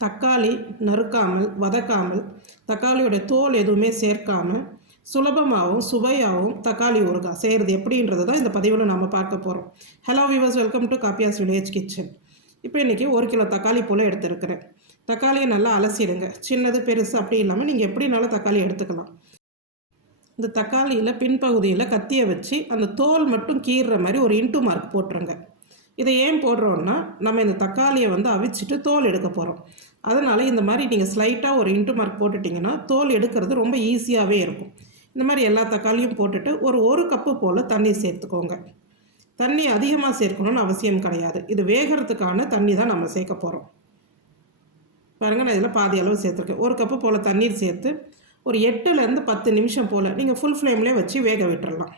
தக்காளி நறுக்காமல் வதக்காமல் தக்காளியோட தோல் எதுவுமே சேர்க்காமல் சுலபமாகவும் சுவையாகவும் தக்காளி ஊறுகாய் செய்கிறது எப்படின்றது தான் இந்த பதிவில் நம்ம பார்க்க போகிறோம் hello viewers welcome to Kappiyas village kitchen இப்போ இன்றைக்கி ஒரு கிலோ தக்காளி போல் எடுத்துருக்கிறேன். தக்காளியை நல்லா அலசிடுங்க. சின்னது பெருசு அப்படி இல்லாமல் நீங்கள் எப்படினாலும் தக்காளி எடுத்துக்கலாம். இந்த தக்காளியில் பின்பகுதியில் கத்தியை வச்சு அந்த தோல் மட்டும் கீறுற மாதிரி ஒரு இன்ட்டு மார்க் போட்டுருங்க. இதை ஏன் போடுறோன்னா நம்ம இந்த தக்காளியை வந்து அவிச்சிட்டு தோல் எடுக்க போகிறோம் அதனால் இந்த மாதிரி நீங்கள் ஸ்லைட்டாக ஒரு இன்ட்டு மார்க் போட்டுட்டிங்கன்னா தோல் எடுக்கிறது ரொம்ப ஈஸியாகவே இருக்கும். இந்த மாதிரி எல்லா தக்காளியும் போட்டுட்டு ஒரு ஒரு கப்பு போல் தண்ணி சேர்த்துக்கோங்க. தண்ணி அதிகமாக சேர்க்கணும்னு அவசியம் கிடையாது. இது வேகிறதுக்கான தண்ணி தான் நம்ம சேர்க்க போகிறோம் பாருங்கள் நான் இதில் பாதி அளவு சேர்த்துருக்கேன். ஒரு கப்பு போல் தண்ணீர் சேர்த்து ஒரு எட்டுலேருந்து பத்து நிமிஷம் போல் நீங்கள் ஃபுல் ஃப்ளேம்லேயே வச்சு வேக விட்டுறலாம்.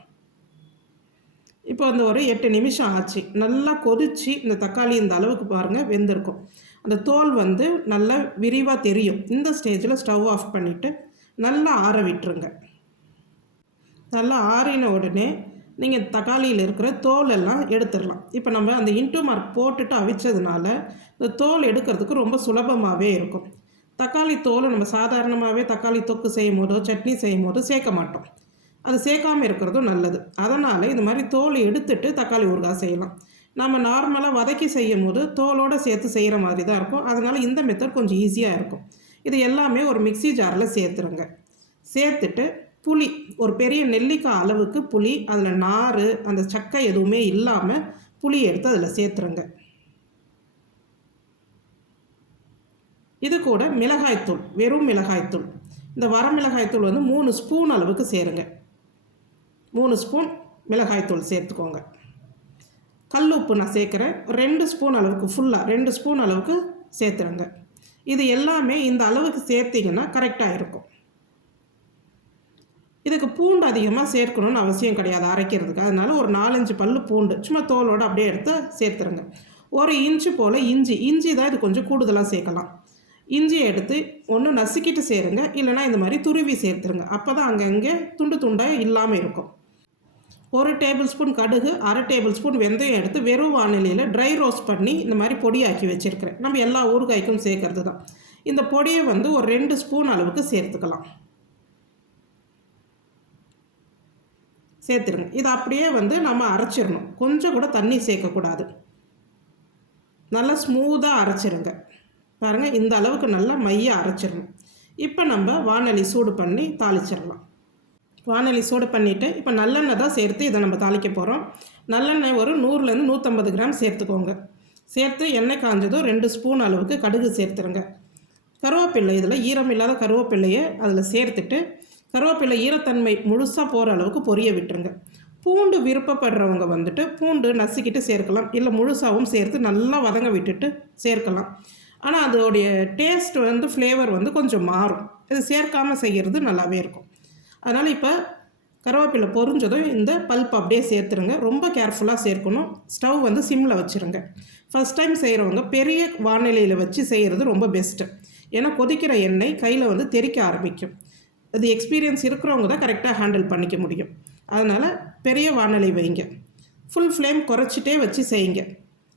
இப்போ வந்து ஒரு எட்டு நிமிஷம் ஆச்சு. நல்லா கொதித்து இந்த தக்காளி இந்த அளவுக்கு பாருங்கள் வெந்திருக்கும். அந்த தோல் வந்து நல்லா விரிவாக தெரியும். இந்த ஸ்டேஜில் ஸ்டவ் ஆஃப் பண்ணிவிட்டு நல்லா ஆற விட்டுருங்க. நல்லா ஆறின உடனே நீங்கள் தக்காளியில் இருக்கிற தோல் எல்லாம் எடுத்துடலாம். இப்போ நம்ம அந்த இன்டூ மார்க் போட்டுட்டு அவிச்சதுனால இந்த தோல் எடுக்கிறதுக்கு ரொம்ப சுலபமாகவே இருக்கும். தக்காளி தோலை நம்ம சாதாரணமாகவே தக்காளி தொக்கு செய்யும் போதோ சட்னி செய்யும் போதோ சேர்க்க மாட்டோம். அது சேர்க்காமல் இருக்கிறதும் நல்லது. அதனால் இந்த மாதிரி தோல் எடுத்துட்டு தக்காளி ஊறுகாய் செய்யலாம். நம்ம நார்மலாக வதக்கி செய்யும் போது தோலோடு சேர்த்து செய்கிற மாதிரி தான் இருக்கும். அதனால் இந்த மெத்தட் கொஞ்சம் ஈஸியாக இருக்கும். இது எல்லாமே ஒரு மிக்சி ஜாரில் சேர்த்துருங்க. சேர்த்துட்டு புளி ஒரு பெரிய நெல்லிக்காய் அளவுக்கு புளி அதில் நார் அந்த சக்கை எதுவுமே இல்லாமல் புளி எடுத்து அதில் சேர்த்துருங்க. இது கூட மிளகாய்த்தூள் வெறும் மிளகாய்த்தூள். இந்த வர மிளகாய்த்தூள் வந்து மூணு ஸ்பூன் அளவுக்கு சேருங்க. மூணு ஸ்பூன் மிளகாய்த்தூள் சேர்த்துக்கோங்க. கல் உப்பு நான் சேர்க்குறேன். ரெண்டு ஸ்பூன் அளவுக்கு ஃபுல்லாக ரெண்டு ஸ்பூன் அளவுக்கு சேர்த்துருங்க. இது எல்லாமே இந்த அளவுக்கு சேர்த்திங்கன்னா கரெக்டாக இருக்கும். இதுக்கு பூண்டு அதிகமாக சேர்க்கணும்னு அவசியம் கிடையாது அரைக்கிறதுக்கு. அதனால் ஒரு நாலஞ்சு பல் பூண்டு சும்மா தோலோடு அப்படியே எடுத்து சேர்த்துருங்க. ஒரு இன்ச்சு போல் இஞ்சி இஞ்சி தான் இது கொஞ்சம் கூடுதலாக சேர்க்கலாம். இஞ்சியை எடுத்து ஒன்று நசுக்கிட்டு சேருங்க. இல்லைனா இந்த மாதிரி துருவி சேர்த்துருங்க. அப்போ தான் அங்கங்கே துண்டு துண்டாக இல்லாமல் இருக்கும். ஒரு டேபிள் ஸ்பூன் கடுகு அரை டேபிள் ஸ்பூன் வெந்தயம் எடுத்து வெறும் வானிலையில் ட்ரை ரோஸ்ட் பண்ணி இந்த மாதிரி பொடியாக்கி வச்சுருக்கிறேன். நம்ம எல்லா ஊறுகாய்க்கும் சேர்க்கறது தான். இந்த பொடியை வந்து ஒரு ரெண்டு ஸ்பூன் அளவுக்கு சேர்த்துக்கலாம். சேர்த்துருங்க. இது அப்படியே வந்து நம்ம அரைச்சிடணும். கொஞ்சம் கூட தண்ணி சேர்க்கக்கூடாது. நல்லா ஸ்மூத்தாக அரைச்சிருங்க. பாருங்கள் இந்த அளவுக்கு நல்லா மைய அரைச்சிடணும். இப்போ நம்ம வானொலி சூடு பண்ணி தாளிச்சிடலாம். வானொலி சூடு பண்ணிவிட்டு இப்போ நல்லெண்ணெய் தான் சேர்த்து இதை நம்ம தாளிக்க போகிறோம் நல்லெண்ணெய் ஒரு நூறுலேருந்து நூற்றம்பது கிராம் சேர்த்துக்கோங்க. சேர்த்து எண்ணெய் காஞ்சதும் ரெண்டு ஸ்பூன் அளவுக்கு கடுகு சேர்த்துருங்க. கருவேப்பிள்ளை இதில் ஈரம் இல்லாத கருவேப்பிள்ளையை அதில் சேர்த்துட்டு கருவேப்பிள்ளை ஈரத்தன்மை முழுசாக போகிற அளவுக்கு பொரிய விட்டுருங்க. பூண்டு விருப்பப்படுறவங்க வந்துட்டு பூண்டு நசுக்கிட்டு சேர்க்கலாம். இல்லை முழுசாகவும் சேர்த்து நல்லா வதங்க விட்டுட்டு சேர்க்கலாம். ஆனால் அதோடைய டேஸ்ட் வந்து ஃப்ளேவர் வந்து கொஞ்சம் மாறும். இது சேர்க்காமல் செய்கிறது நல்லாவே இருக்கும். அதனால் இப்போ கருவேப்பிலை பொரிஞ்சதும் இந்த பல்ப் அப்படியே சேர்த்துருங்க. ரொம்ப கேர்ஃபுல்லாக சேர்க்கணும். ஸ்டவ் வந்து சிம்மில் வச்சுருங்க. ஃபஸ்ட் டைம் செய்கிறவங்க பெரிய வானிலையில் வச்சு செய்கிறது ரொம்ப பெஸ்ட்டு ஏன்னா கொதிக்கிற எண்ணெய் கையில் வந்து தெறிக்க ஆரம்பிக்கும். அது எக்ஸ்பீரியன்ஸ் இருக்கிறவங்க தான் கரெக்டாக ஹேண்டில் பண்ணிக்க முடியும். அதனால் பெரிய வானிலை வைங்க. ஃபுல் ஃப்ளேம் குறைச்சிட்டே வச்சு செய்யுங்க.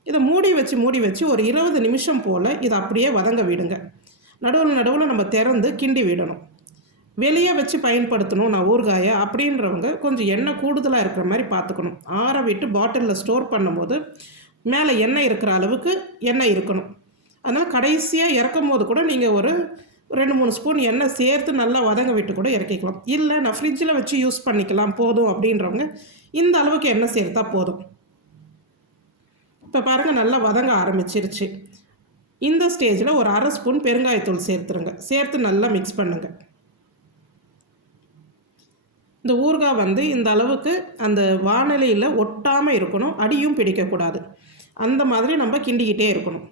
இதை மூடி வச்சு மூடி வச்சு ஒரு இருபது நிமிஷம் போல் இதை அப்படியே வதங்க விடுங்க. நடுவில் நடுவில் நம்ம திறந்து கிண்டி விடணும். வெளியே வச்சு பயன்படுத்தணும் நான் ஊறுகாயை அப்படின்றவங்க கொஞ்சம் எண்ணெய் கூடுதலாக இருக்கிற மாதிரி பார்த்துக்கணும். ஆற விட்டு பாட்டிலில் ஸ்டோர் பண்ணும்போது மேலே எண்ணெய் இருக்கிற அளவுக்கு எண்ணெய் இருக்கணும். அதனால் கடைசியாக இறக்கும் போது கூட நீங்கள் ஒரு ரெண்டு மூணு ஸ்பூன் எண்ணெய் சேர்த்து நல்லா வதங்க விட்டு கூட இறக்கிக்கலாம். இல்லை நான் ஃப்ரிட்ஜில் வச்சு யூஸ் பண்ணிக்கலாம் போதும் அப்படின்றவங்க இந்த அளவுக்கு எண்ணெய் சேர்த்தா போதும். இப்போ பாருங்கள் நல்லா வதங்க ஆரம்பிச்சிருச்சு. இந்த ஸ்டேஜில் ஒரு அரை ஸ்பூன் பெருங்காயத்தூள் சேர்த்துருங்க. சேர்த்து நல்லா மிக்ஸ் பண்ணுங்கள் இந்த ஊறுகாய் வந்து இந்த அளவுக்கு அந்த வானிலையில் ஒட்டாமல் இருக்கணும் அடியும் பிடிக்கக்கூடாது. அந்த மாதிரி நம்ம கிண்டிக்கிட்டே இருக்கணும்.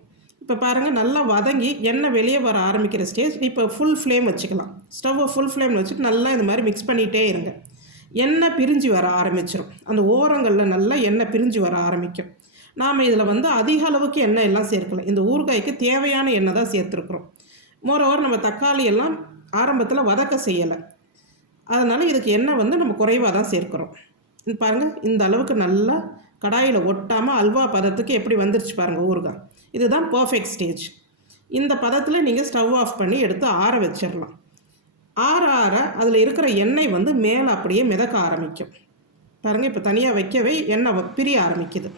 இப்போ பாருங்கள் நல்லா வதங்கி எண்ணெய் வெளியே வர ஆரம்பிக்கிற ஸ்டேஜ் இப்போ ஃபுல் ஃப்ளேம் வச்சுக்கலாம். ஸ்டவ்வை ஃபுல் ஃப்ளேம் வச்சுட்டு நல்லா இந்த மாதிரி மிக்ஸ் பண்ணிகிட்டே இருங்க. எண்ணெய் பிரிஞ்சு வர ஆரம்பிச்சிடும் அந்த ஓரங்களில் நல்லா எண்ணெய் பிரிஞ்சு வர ஆரம்பிக்கும். நாம் இதில் வந்து அதிக அளவுக்கு எண்ணெய் எல்லாம் சேர்க்கலாம் இந்த ஊறுகாய்க்கு தேவையான எண்ணெய் தான் சேர்த்துருக்குறோம். மோரோவர் நம்ம தக்காளி எல்லாம் ஆரம்பத்தில் வதக்க செய்யலை. அதனால் இதுக்கு எண்ணெய் வந்து நம்ம குறைவாக தான் சேர்க்குறோம். பாருங்கள் இந்த அளவுக்கு நல்லா கடாயில் ஒட்டாமல் அல்வா பதத்துக்கு எப்படி வந்துருச்சு பாருங்கள் ஊறுகாய் இதுதான் பர்ஃபெக்ட் ஸ்டேஜ் இந்த பதத்தில் நீங்கள் ஸ்டவ் ஆஃப் பண்ணி எடுத்து ஆற வச்சிடலாம் ஆற ஆற அதில் இருக்கிற எண்ணெய் வந்து மேலே அப்படியே மிதக்க ஆரம்பிக்கும். பாருங்கள் இப்போ தனியாக வைக்கவே எண்ணெய் பிரிய ஆரம்பிக்குது.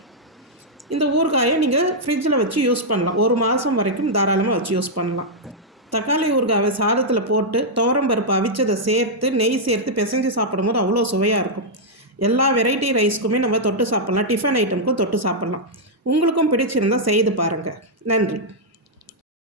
இந்த ஊறுகாயை நீங்கள் ஃப்ரிட்ஜில் வச்சு யூஸ் பண்ணலாம். ஒரு மாதம் வரைக்கும் தாராளமாக வச்சு யூஸ் பண்ணலாம். தக்காளி ஊறுகாவை சாதத்தில் போட்டு துவரம்பருப்பு அவிச்சதை சேர்த்து நெய் சேர்த்து பிசைஞ்சு சாப்பிடும்போது அவ்வளோ சுவையாக இருக்கும். எல்லா வெரைட்டி ரைஸ்க்குமே நம்ம தொட்டு சாப்பிட்லாம். டிஃபன் ஐட்டமுக்கும் தொட்டு சாப்பிட்லாம். உங்களுக்கும் பிடிச்சிருந்தால் செய்து பாருங்கள் நன்றி.